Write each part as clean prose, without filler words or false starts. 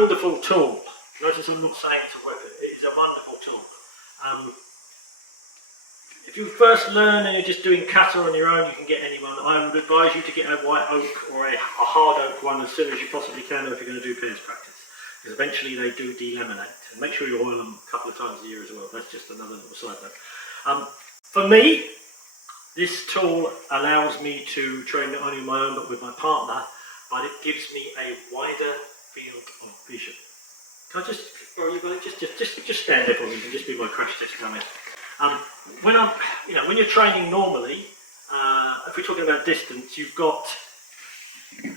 wonderful tool. Notice I'm not saying it's a weapon, it's a wonderful tool. If you first learn and you're just doing kata on your own, you can get anyone. I would advise you to get a white oak or a hard oak one as soon as you possibly can if you're going to do pairs practice. Because eventually they do delaminate. And make sure you oil them a couple of times a year as well. That's just another little side note. For me, this tool allows me to train not only my own but with my partner, but it gives me a wider field of vision. Can I just borrow you, buddy? Just stand there for me. You can just be my crash test dummy. When you're training normally, if we're talking about distance, you've got,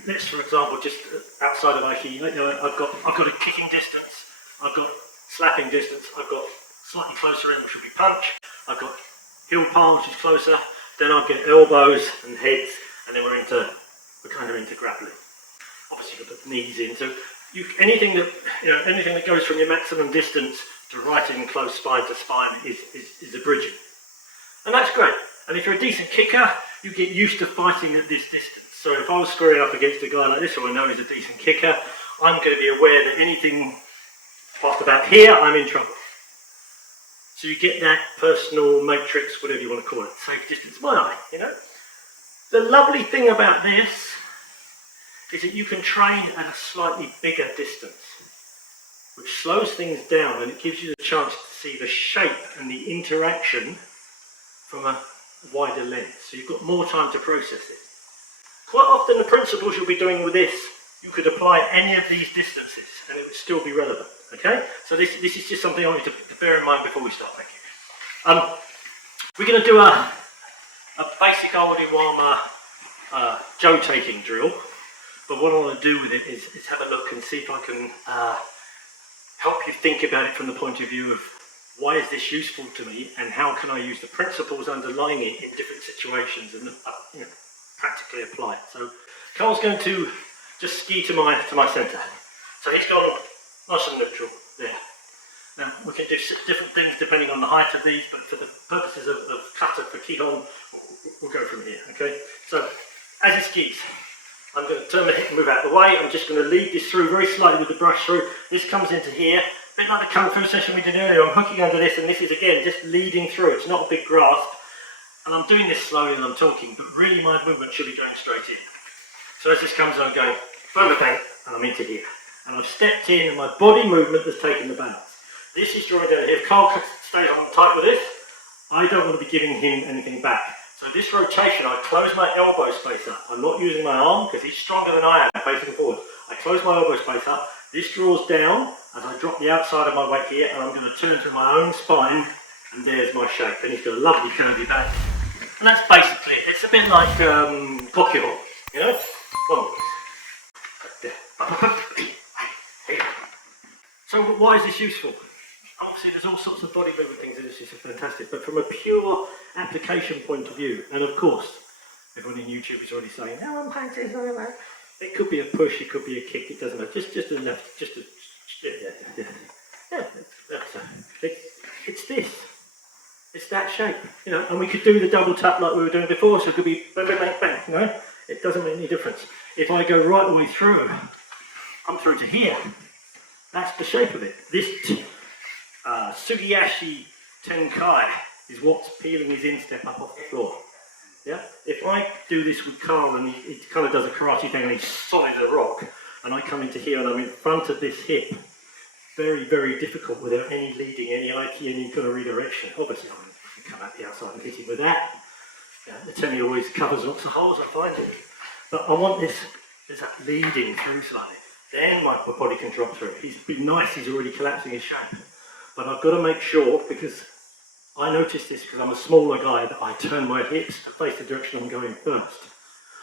let's for example, just outside of Aikido, I've got a kicking distance, I've got slapping distance, I've got slightly closer in, which would be punch, I've got heel palm, which is closer, then I'll get elbows and heads, and then we're kind of into grappling. Obviously, you've got the knees in, so anything that goes from your maximum distance to right in close spine to spine is a bridging. And that's great. And if you're a decent kicker, you get used to fighting at this distance. So if I was squaring up against a guy like this who I know is a decent kicker, I'm going to be aware that anything past about here, I'm in trouble. So you get that personal matrix, whatever you want to call it, safe distance my eye, you know. The lovely thing about this is that you can train at a slightly bigger distance, which slows things down and it gives you the chance to see the shape and the interaction from a wider lens. So you've got more time to process it. Quite often the principles you'll be doing with this, you could apply any of these distances and it would still be relevant. Okay? So this is just something I want you to bear in mind before we start. Thank you. We're going to do a basic old Iwama Joe taking drill. But what I want to do with it is have a look and see if I can help you think about it from the point of view of why is this useful to me and how can I use the principles underlying it in different situations and practically apply it. So Carl's going to just ski to my centre. So he's gone nice and neutral there. Now we can do different things depending on the height of these, but for the purposes of kata for Kihon, we'll go from here. Okay. So as he skis, I'm going to turn my hip and move out of the way. I'm just going to lead this through very slightly with the brush through. This comes into here. A bit like the Kung Fu session we did earlier. I'm hooking under this and this is again just leading through. It's not a big grasp. And I'm doing this slowly and I'm talking, but really my movement should be going straight in. So as this comes, I'm going boom, bang, and I'm into here. And I've stepped in and my body movement has taken the balance. This is drawing down here. If Carl stays on tight with this, I don't want to be giving him anything back. So this rotation, I close my elbow space up. I'm not using my arm because he's stronger than I am facing forward. I close my elbow space up. This draws down as I drop the outside of my weight here and I'm going to turn to my own spine and there's my shape. And he's got a lovely curvy back. And that's basically it. It's a bit like Pokemon, you know? So why is this useful? Obviously there's all sorts of body movement things in this, is fantastic, but from a pure application point of view, and of course, everyone in YouTube is already saying, no one practices like that. It could be a push, it could be a kick, it doesn't matter, just enough, it's this. It's that shape, you know, and we could do the double tap like we were doing before, so it could be bang, bang, bang, bang, you know, it doesn't make any difference. If I go right the way through, I'm through to here, that's the shape of it. This Sugiyashi Tenkai is what's peeling his instep up off the floor. Yeah? If I do this with Carl and he kind of does a karate thing and he's solid as a rock, and I come into here and I'm in front of this hip, very, very difficult without any leading, any aiki, any kind of redirection. Obviously, I can come out the outside and hit him with that. Yeah, the Temi always covers lots of holes, I find it. But I want this, there's that leading through slightly. Then my body can drop through. He's been nice, he's already collapsing his shape. But I've got to make sure, because I notice this because I'm a smaller guy, that I turn my hips to face the direction I'm going first.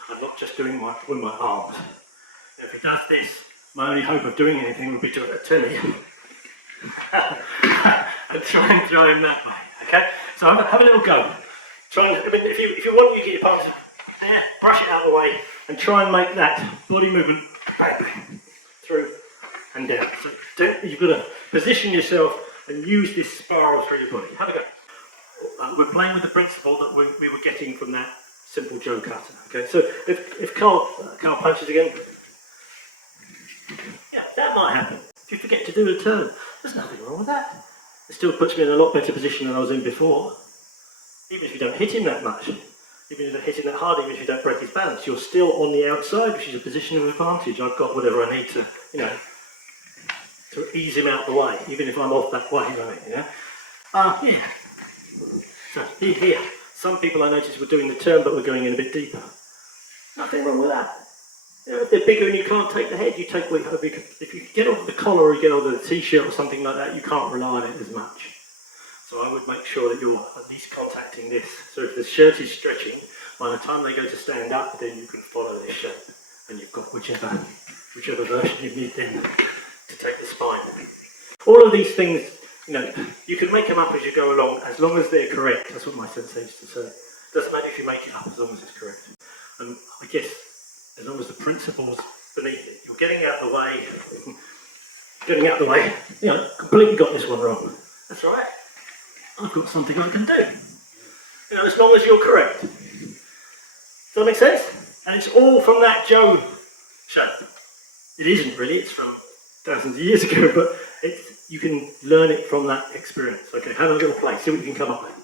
I'm not just doing with my arms. If he does this, my only hope of doing anything would be to turn him and try and throw him that way. Okay? So have a little go. Try and, I mean, if you want, you get your palms there, brush it out of the way, and try and make that body movement bang, bang, through and down. So you've got to position yourself and use this spiral through your body. Have a go. We're playing with the principle that we were getting from that simple Joe kata. Okay, so if Carl punches again, yeah, that might happen. If you forget to do a turn, there's nothing wrong with that. It still puts me in a lot better position than I was in before. Even if you don't hit him that much, even if you don't hit him that hard, even if you don't break his balance, you're still on the outside, which is a position of advantage. I've got whatever I need to, to ease him out the way, even if I'm off that way, yeah. So here, some people I noticed were doing the turn, but were going in a bit deeper. Nothing wrong with that. If they're bigger and you can't take the head, you take weight. If you get off the collar or you get off the t-shirt or something like that, you can't rely on it as much. So I would make sure that you're at least contacting this. So if the shirt is stretching, by the time they go to stand up, then you can follow this shape. And you've got whichever version you need then to take the spine. All of these things, you can make them up as you go along, as long as they're correct. That's what my sensei used to say. It doesn't matter if you make it up, as long as it's correct. And I guess, as long as the principle's beneath it, you're getting out of the way, completely got this one wrong. That's right. I've got something I can do. As long as you're correct. Does that make sense? And it's all from that Joe shape. It isn't really, it's from thousands of years ago, but you can learn it from that experience. Okay, have a little play, see what you can come up with.